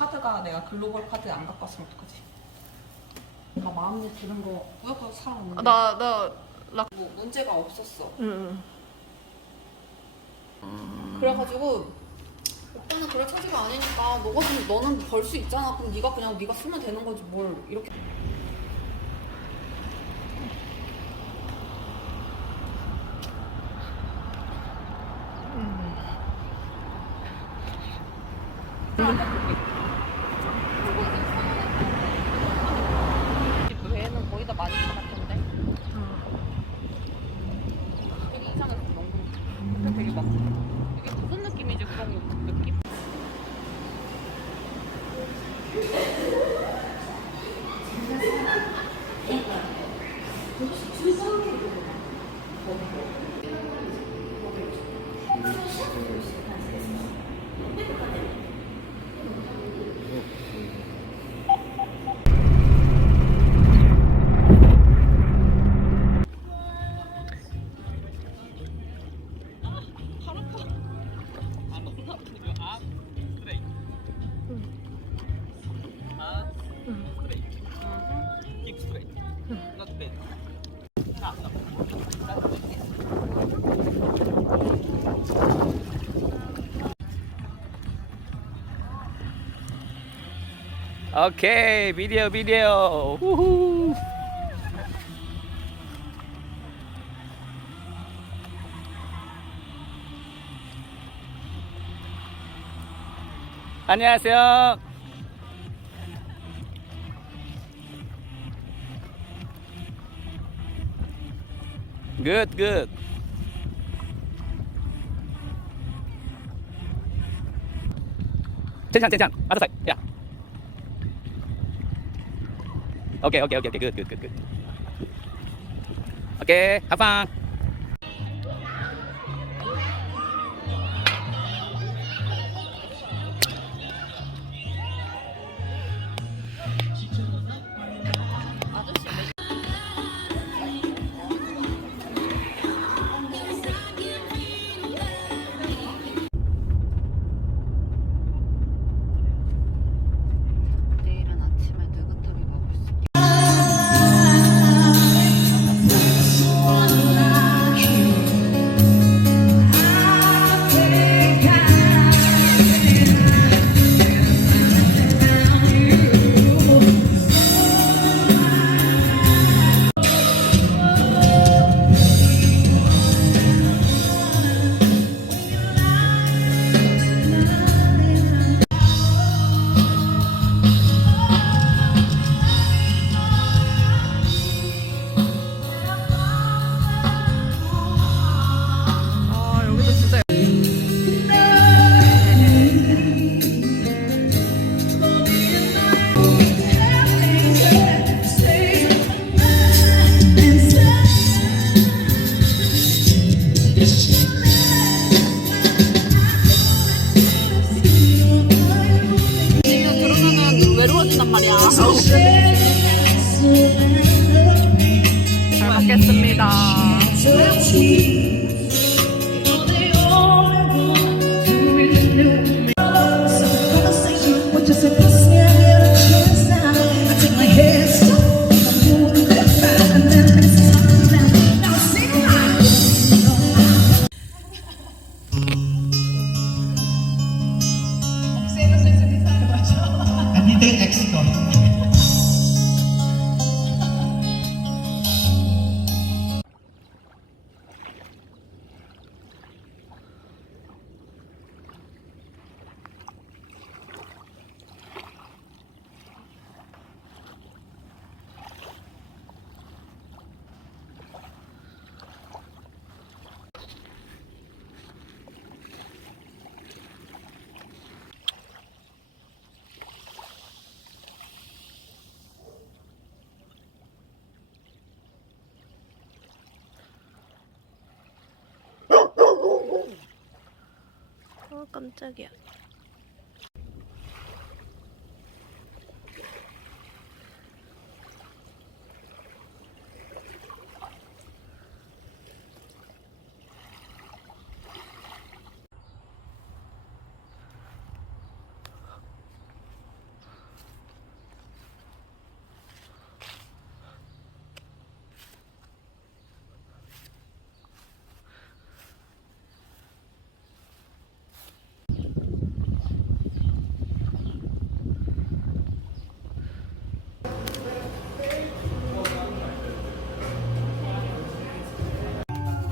카드가 내가 글로벌 카드 안 갖고 왔으면 어떡하지? 나 마음에 드는 거 구역하고 살아왔는데 뭐 문제가 없었어. 그래가지고 오빠는 그럴 처지가 아니니까 너는 벌 수 있잖아. 그럼 네가 쓰면 되는 거지 뭘 이렇게. 집 외에는 거의 다 많이 팔았던데. 되게 이상했어 너무. 근데 되게 막 이게 무슨 느낌이지 그런 느낌? 오케이, 비디오. 우후. 안녕하세요. 굿. 괜찮. 아싸, 야. 오케이, 굿. 오케이, 합방. 내일은 아침에 느긋하게 먹을 수 있게. 들어가면 외로워진단 말이야. 잘 먹겠습니다. Andito yung ex ko. 깜짝이야.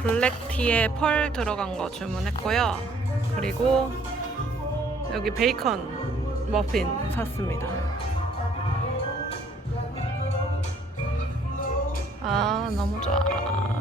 블랙티에 펄 들어간 거 주문했고요. 그리고 여기 베이컨 머핀 샀습니다. 아, 너무 좋아.